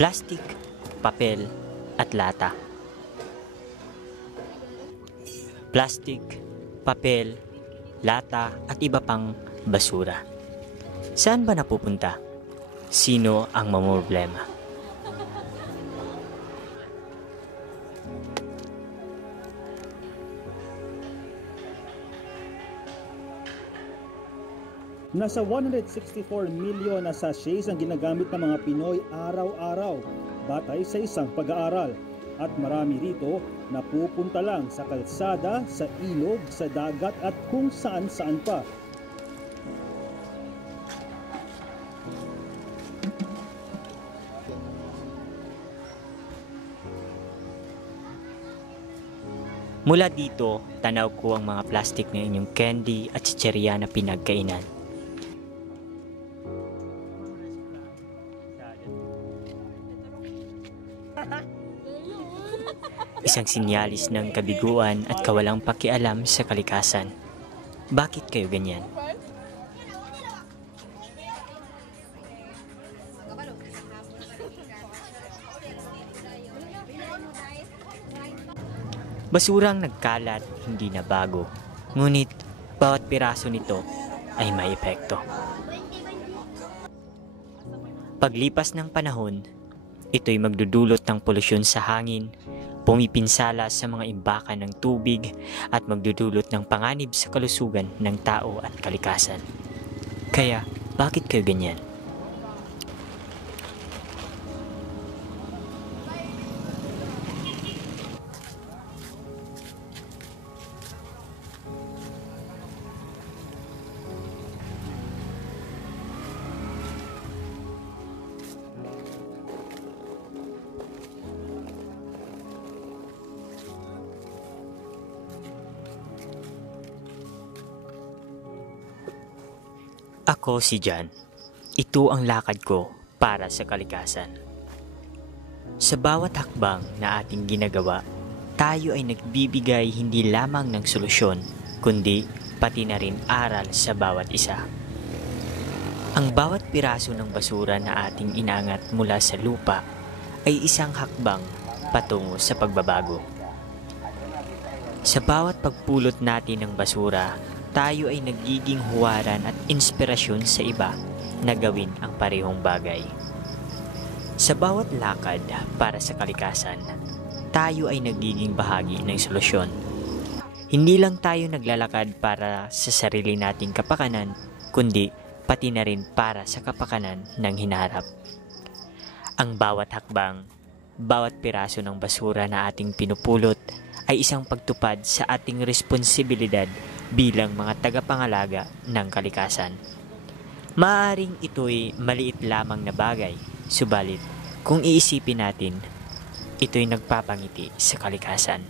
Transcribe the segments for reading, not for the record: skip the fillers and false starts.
plastic, papel, at lata. Plastic, papel, lata, at iba pang basura. Saan ba napupunta? Sino ang mamroblema? Nasa 164 milyon na sachets ang ginagamit ng mga Pinoy araw-araw batay sa isang pag-aaral. At marami rito napupunta lang sa kalsada, sa ilog, sa dagat at kung saan-saan pa. Mula dito, tanaw ko ang mga plastic na inyong candy at chicherya na pinagkainan. Isang sinyalis ng kabiguan at kawalang pakialam sa kalikasan. Bakit kayo ganyan? Basurang nagkalat, hindi na bago. Ngunit, bawat piraso nito ay may epekto. Paglipas ng panahon, ito'y magdudulot ng polusyon sa hangin, pumipinsala sa mga imbakan ng tubig at magdudulot ng panganib sa kalusugan ng tao at kalikasan. Kaya, bakit kayo ganyan? Ako si Jan. Ito ang lakad ko para sa kalikasan. Sa bawat hakbang na ating ginagawa, tayo ay nagbibigay hindi lamang ng solusyon, kundi pati na rin aral sa bawat isa. Ang bawat piraso ng basura na ating inangat mula sa lupa ay isang hakbang patungo sa pagbabago. Sa bawat pagpulot natin ng basura, tayo ay nagiging huwaran at inspirasyon sa iba na gawin ang parehong bagay. Sa bawat lakad para sa kalikasan, tayo ay nagiging bahagi ng solusyon. Hindi lang tayo naglalakad para sa sarili nating kapakanan, kundi pati na rin para sa kapakanan ng hinaharap. Ang bawat hakbang, bawat piraso ng basura na ating pinupulot ay isang pagtupad sa ating responsibilidad bilang mga tagapangalaga ng kalikasan. Maaaring ito'y maliit lamang na bagay, subalit kung iisipin natin, ito'y nagpapangiti sa kalikasan.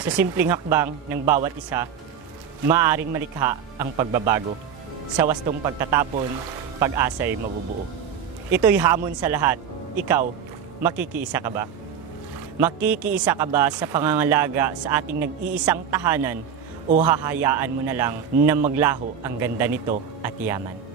Sa simpleng hakbang ng bawat isa, maaaring malikha ang pagbabago. Sa wastong pagtatapon, pag-asa'y mabubuo. Ito'y hamon sa lahat. Ikaw, makikiisa ka ba? Makikiisa ka ba sa pangangalaga sa ating nag-iisang tahanan o hahayaan mo na lang na maglaho ang ganda nito at yaman?